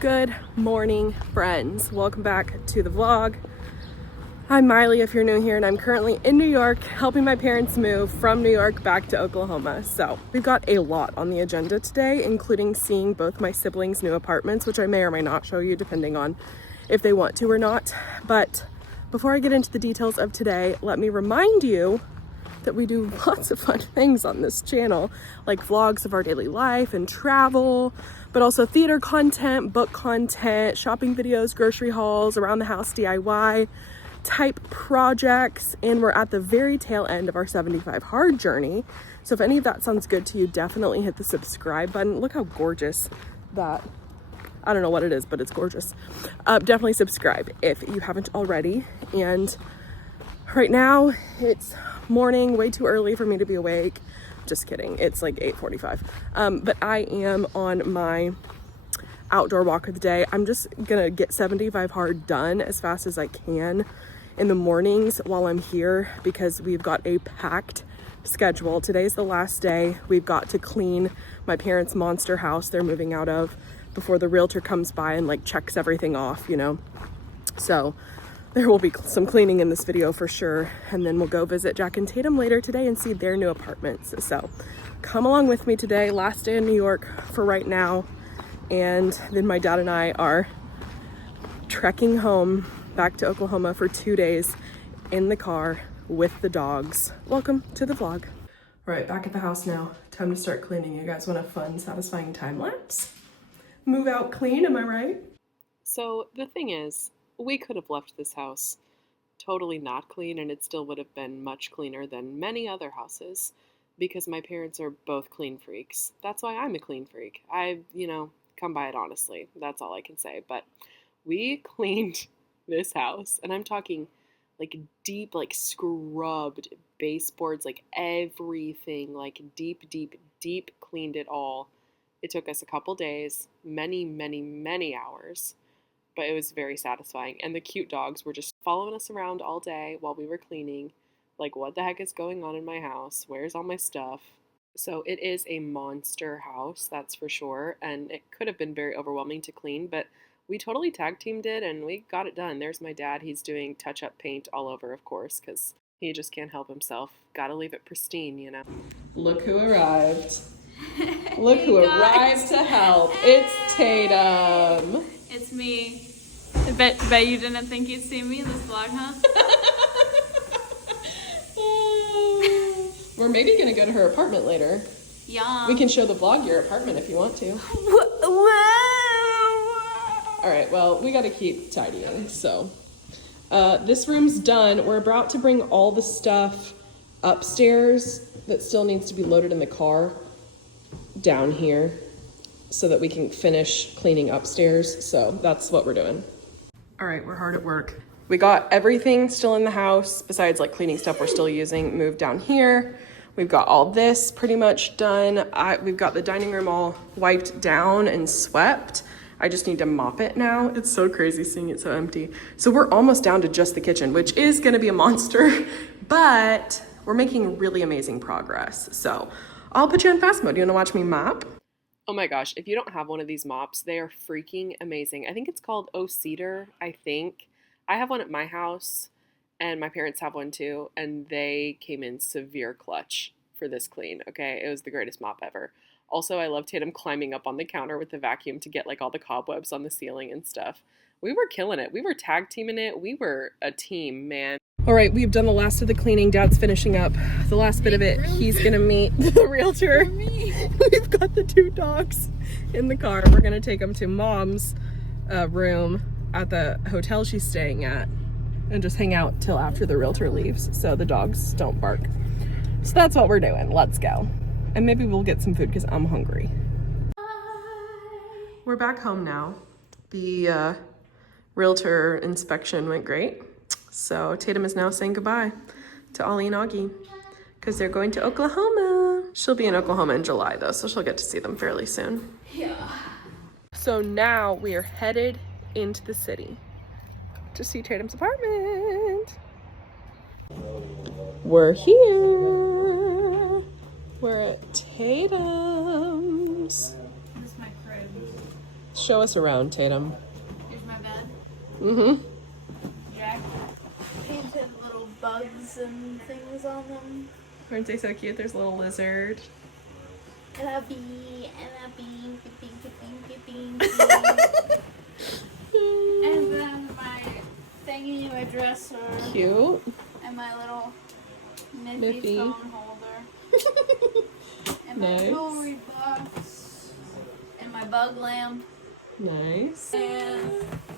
Good morning, friends. Welcome back to the vlog. I'm Maile if you're new here, and I'm currently in New York helping my parents move from New York back to Oklahoma. So we've got a lot on the agenda today, including seeing both my siblings' new apartments, which I may or may not show you depending on if they want to or not. But before I get into the details of today, let me remind you that we do lots of fun things on this channel, like vlogs of our daily life and travel, but also theater content, book content, shopping videos, grocery hauls, around the house DIY type projects, and we're at the very tail end of our 75 hard journey. So if any of that sounds good to you, definitely hit the subscribe button. Look how gorgeous that, I don't know what it is, but it's gorgeous. Definitely subscribe if you haven't already. And right now it's morning, way too early for me to be awake. Just kidding, it's like 8:45. But I am on my outdoor walk of the day. I'm just gonna get 75 hard done as fast as I can in the mornings while I'm here, because we've got a packed schedule. Today's the last day. We've got to clean my parents' monster house they're moving out of before the realtor comes by and like checks everything off, you know. So there will be some cleaning in this video for sure. And then we'll go visit Jack and Tatum later today and see their new apartments. So come along with me today. Last day in New York for right now. And then my dad and I are trekking home back to Oklahoma for 2 days in the car with the dogs. Welcome to the vlog. All right, back at the house now. Time to start cleaning. You guys want a fun, satisfying time lapse? Move out clean, am I right? So the thing is, we could have left this house totally not clean, and it still would have been much cleaner than many other houses, because my parents are both clean freaks. That's why I'm a clean freak. I, come by it honestly. That's all I can say. But we cleaned this house, and I'm talking like deep, like scrubbed baseboards, like everything, like deep cleaned it all. It took us a couple days, many hours. But it was very satisfying. And the cute dogs were just following us around all day while we were cleaning. Like, what the heck is going on in my house? Where's all my stuff? So it is a monster house, that's for sure. And it could have been very overwhelming to clean, but we totally tag teamed it and we got it done. There's my dad. He's doing touch-up paint all over, of course, because he just can't help himself. Gotta leave it pristine, you know. Look who arrived. Look who arrived to help. It's Tatum. It's me. I bet you didn't think you'd see me in this vlog, huh? We're maybe gonna go to her apartment later. Yeah. We can show the vlog your apartment if you want to. All right, well, we gotta keep tidying, so. This room's done. We're about to bring all the stuff upstairs that still needs to be loaded in the car down here so that we can finish cleaning upstairs. So that's what we're doing. All right, we're hard at work. We got everything still in the house besides like cleaning stuff we're still using moved down here. We've got all this pretty much done. We've got the dining room all wiped down and swept. I just need to mop it now. It's so crazy seeing it so empty. So we're almost down to just the kitchen, which is gonna be a monster, but we're making really amazing progress. So I'll put you in fast mode. You wanna watch me mop? Oh my gosh, if you don't have one of these mops, they are freaking amazing. I think it's called Cedar, I think. I have one at my house, and my parents have one too, and they came in severe clutch for this clean, okay? It was the greatest mop ever. Also, I love Tatum climbing up on the counter with the vacuum to get like all the cobwebs on the ceiling and stuff. We were killing it. We were tag teaming it. We were a team, man. All right, we've done the last of the cleaning. Dad's finishing up the last bit of it. He's gonna meet the realtor. We've got the 2 dogs in the car. We're gonna take them to Mom's room at the hotel she's staying at and just hang out till after the realtor leaves so the dogs don't bark. So that's what we're doing. Let's go. And maybe we'll get some food because I'm hungry. We're back home now. The realtor inspection went great. So Tatum is now saying goodbye to Ollie and Augie because they're going to Oklahoma. She'll be in Oklahoma in July though, so she'll get to see them fairly soon. Yeah. So now we are headed into the city to see Tatum's apartment. We're here. We're at Tatum's. This is my crib. Show us around, Tatum. Here's my bed. Mm-hmm. Jack painted little bugs and things on them. Aren't they so cute? There's a little lizard. And a bee, and a bee, bee. And then my thingy, my dresser. Cute. And my little Nippy. nippy phone holder. And my Nice. jewelry box. And my bug lamp. Nice. And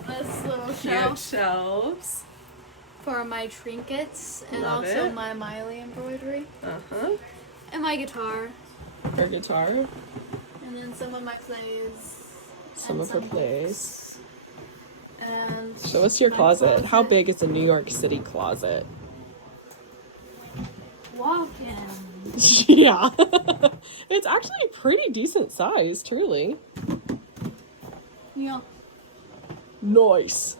this little Cute shelf shelves. for my trinkets. And Love also it. my Maile embroidery. Uh-huh. And my guitar. Her guitar. And then some of my plays. Some and of her some plays. And Show us your my closet. How closet. big is a New York City closet? Walk-in. Yeah. It's actually a pretty decent size, truly. Yeah. Nice.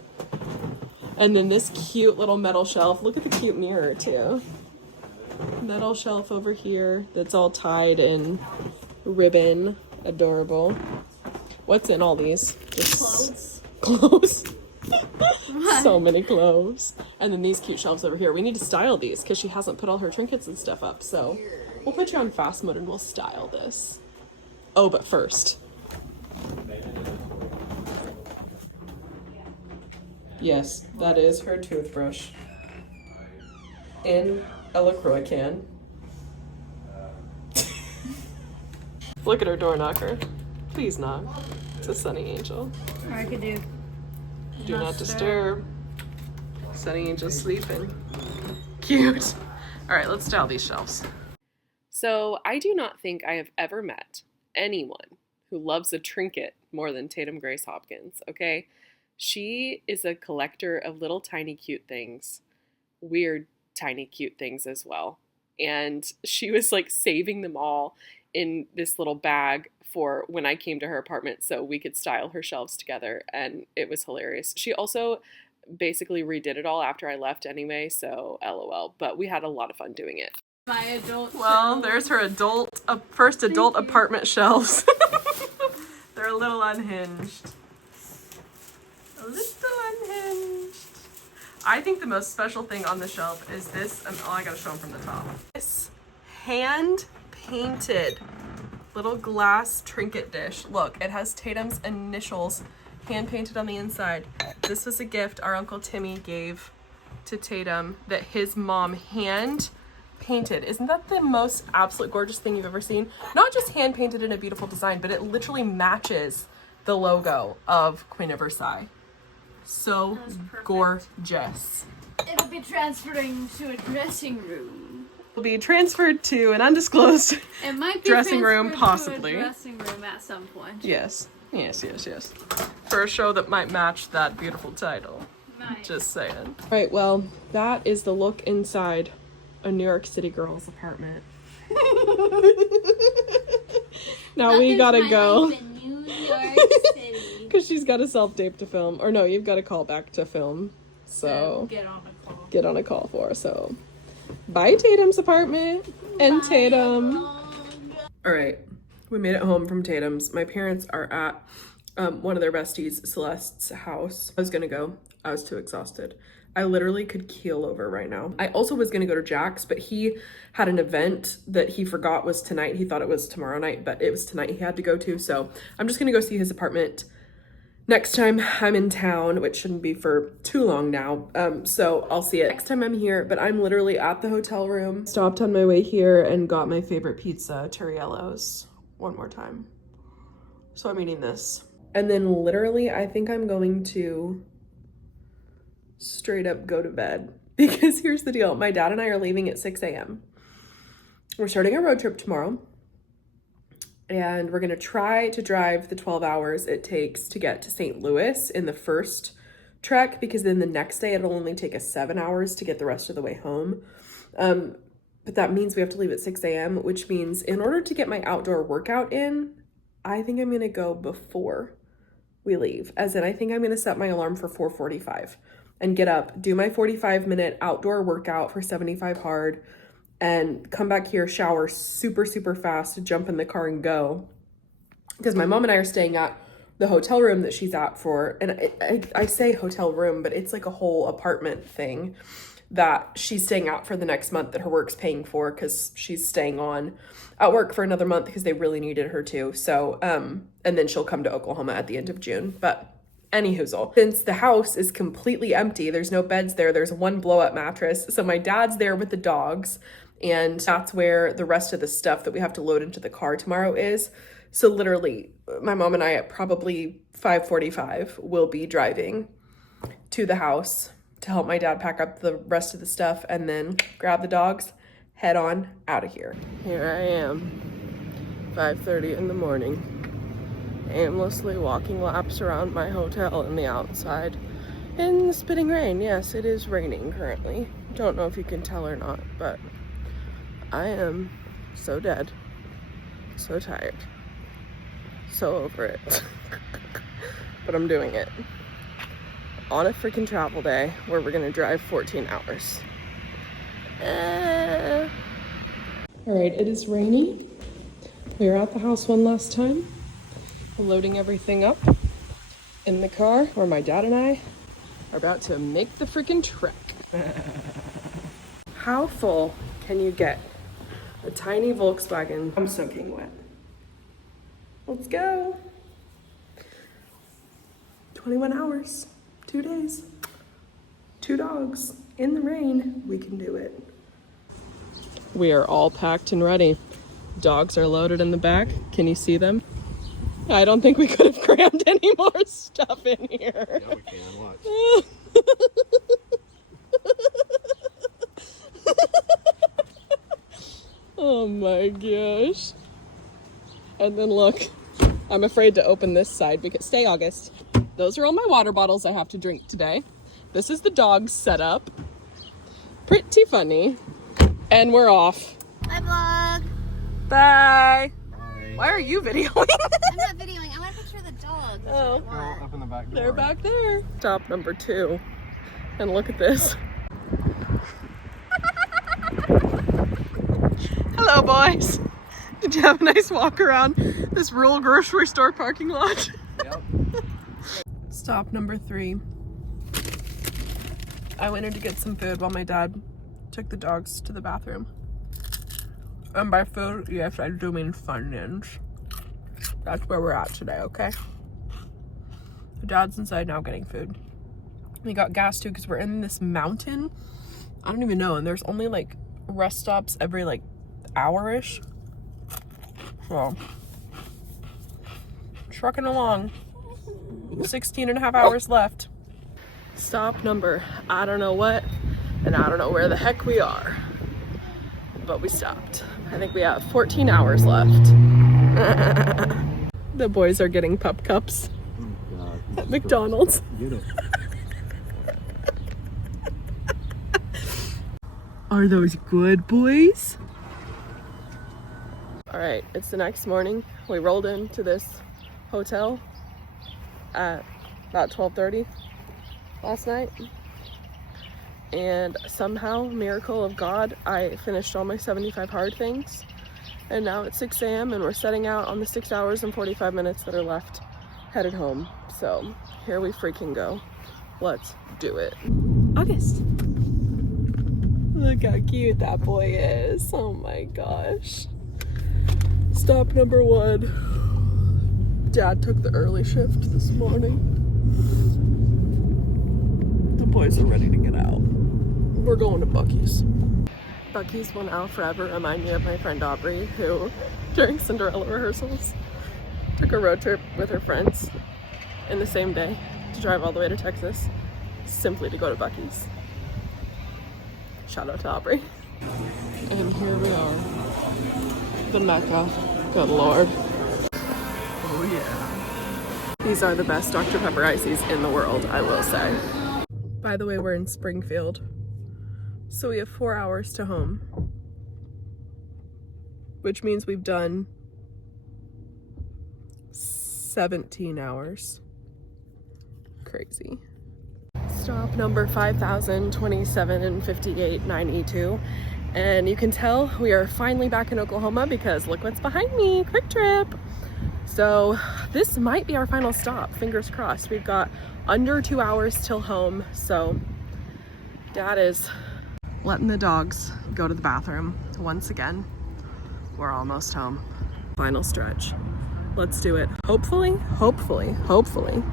And then this cute little metal shelf. Look at the cute mirror, too. Metal shelf over here that's all tied in ribbon. Adorable. What's in all these? Just Clothes. clothes. So many clothes. And then these cute shelves over here. We need to style these because she hasn't put all her trinkets and stuff up. So we'll put you on fast mode and we'll style this. Oh, but first. Yes, that is her toothbrush. In a LaCroix can. Look at her door knocker. Please knock. It's a Sunny Angel. Or I could do. Do not disturb. Sunny Angel's sleeping. Cute. All right, let's style these shelves. So I do not think I have ever met anyone who loves a trinket more than Tatum Grace Hopkins, okay? She is a collector of little tiny cute things, weird tiny cute things as well. And she was like saving them all in this little bag for when I came to her apartment so we could style her shelves together, and it was hilarious. She also basically redid it all after I left anyway, so LOL, but we had a lot of fun doing it. My adult. Well, shelf. there's her first adult Thank you. apartment shelves. They're a little unhinged. A little unhinged. I think the most special thing on the shelf is this. Oh, I gotta show them from the top. This hand-painted little glass trinket dish. Look, it has Tatum's initials hand-painted on the inside. This was a gift our Uncle Timmy gave to Tatum that his mom hand-painted. Isn't that the most absolute gorgeous thing you've ever seen? Not just hand-painted in a beautiful design, but it literally matches the logo of Queen of Versailles. So That was perfect. gorgeous. It'll be transferring to a dressing room. Will be transferred to an undisclosed It might be dressing room, transferred possibly. to a dressing room at some point. Yes. For a show that might match that beautiful title. Might. Just saying. All right, well, that is the look inside a New York City girl's apartment. Now we gotta go. Life in New York City. Because she's got a self-tape to film. Or no, you've got a call back to film. So Get on a call. get on a call for. So bye, Tatum's apartment. And Tatum. All right, we made it home from Tatum's. My parents are at one of their besties, Celeste's house. I was gonna go. I was too exhausted. I literally could keel over right now. I also was gonna go to Jack's, but he had an event that he forgot was tonight. He thought it was tomorrow night, but it was tonight he had to go to. So I'm just gonna go see his apartment next time I'm in town, which shouldn't be for too long now. So I'll see it next time I'm here, but I'm literally at the hotel room. Stopped on my way here and got my favorite pizza, Torriello's, one more time. So I'm eating this. And then literally, I think I'm going to straight up go to bed because here's the deal. My dad and I are leaving at 6 a.m. We're starting a road trip tomorrow. And we're gonna try to drive the 12 hours it takes to get to St. Louis in the first trek, because then the next day it'll only take us 7 hours to get the rest of the way home. But that means we have to leave at 6 a.m., which means in order to get my outdoor workout in, I think I'm gonna go before we leave. As in, I think I'm gonna set my alarm for 4:45 and get up, do my 45-minute outdoor workout for 75 hard, and come back here, shower super, super fast, jump in the car and go. Because my mom and I are staying at the hotel room that she's at for, and I say hotel room, but it's like a whole apartment thing that she's staying out for the next month that her work's paying for, because she's staying on at work for another month because they really needed her to. So, and then she'll come to Oklahoma at the end of June. But anyhoozle, since the house is completely empty, there's no beds there, there's one blow-up mattress. So my dad's there with the dogs, and that's where the rest of the stuff that we have to load into the car tomorrow is. So literally, my mom and I at probably 5:45 will be driving to the house to help my dad pack up the rest of the stuff and then grab the dogs, head on out of here. Here I am, 5:30 in the morning, aimlessly walking laps around my hotel in the outside in the spitting rain. Yes, it is raining currently. Don't know if you can tell or not, but I am so dead, so tired, so over it. But I'm doing it on a freaking travel day where we're gonna drive 14 hours. All right, it is rainy. We were at the house one last time, loading everything up in the car, where my dad and I are about to make the freaking trek. How full can you get a tiny Volkswagen? I'm soaking wet. Let's go. 21 hours, 2 days, 2 dogs in the rain. We can do it. We are all packed and ready. Dogs are loaded in the back. Can you see them? I don't think we could have crammed any more stuff in here. Yeah, we can. Watch. Oh my gosh. And then look, I'm afraid to open this side because, stay August. Those are all my water bottles I have to drink today. This is the dog's setup. Pretty funny. And we're off. Bye, vlog. Bye. Bye. Why are you videoing? I'm not videoing. I want to picture the dogs. Oh. Girl up in the back door. They're back there. Stop number 2. And look at this. Hello, boys. Did you have a nice walk around this rural grocery store parking lot? Yep. Stop number 3. I went in to get some food while my dad took the dogs to the bathroom. And by food, yes, I do mean Funyuns. That's where we're at today, okay? The dad's inside now getting food. We got gas too because we're in this mountain. I don't even know, and there's only like rest stops every like hour-ish. So, trucking along. 16 and a half hours left. Stop number, I don't know what, and I don't know where the heck we are. But we stopped. I think we have 14 hours left. The boys are getting pup cups at McDonald's. Get it. Are those good boys? All right, it's the next morning. We rolled into this hotel at about 12:30 last night. And somehow, miracle of God, I finished all my 75 hard things. And now it's 6 a.m. and we're setting out on the 6 hours and 45 minutes that are left, headed home. So here we freaking go. Let's do it. August. Look how cute that boy is. Oh my gosh. Stop number 1. Dad took the early shift this morning. The boys are ready to get out. We're going to Buc-ee's. Buc-ee's will now forever remind me of my friend Aubrey, who, during Cinderella rehearsals, took a road trip with her friends in the same day to drive all the way to Texas, simply to go to Buc-ee's. Shout out to Aubrey. And here we are. The Mecca. Good Lord. Oh yeah. These are the best Dr. Pepper ices in the world, I will say. By the way, we're in Springfield. So we have 4 hours to home. Which means we've done 17 hours. Crazy. Stop number 5027 and 5892. And you can tell we are finally back in Oklahoma because look what's behind me. Quick Trip. So this might be our final stop, fingers crossed. We've got under 2 hours till home, so Dad is letting the dogs go to the bathroom once again. We're almost home. Final stretch. Let's do it. Hopefully,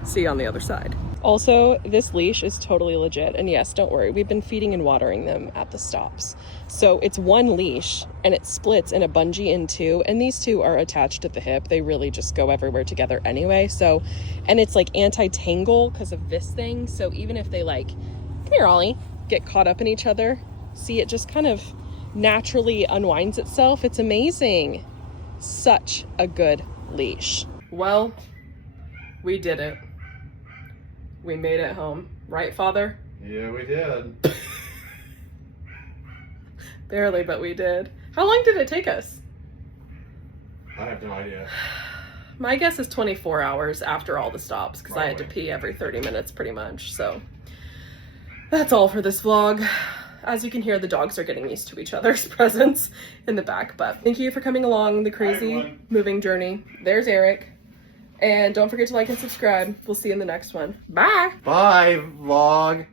see you on the other side. Also, this leash is totally legit. And yes, don't worry, we've been feeding and watering them at the stops. So it's one leash and it splits in a bungee in two. And these two are attached at the hip. They really just go everywhere together anyway. So, and it's like anti-tangle because of this thing. So even if they like, come here, Ollie, get caught up in each other, see, it just kind of naturally unwinds itself. It's amazing. Such a good leash. Well, we did it. We made it home. Right, Father? Yeah, we did. Barely, but we did. How long did it take us? I have no idea. My guess is 24 hours after all the stops, because I had to pee every 30 minutes pretty much. So that's all for this vlog. As you can hear, the dogs are getting used to each other's presence in the back. But thank you for coming along the crazy moving journey. There's Eric. And don't forget to like and subscribe. We'll see you in the next one. Bye! Bye, vlog.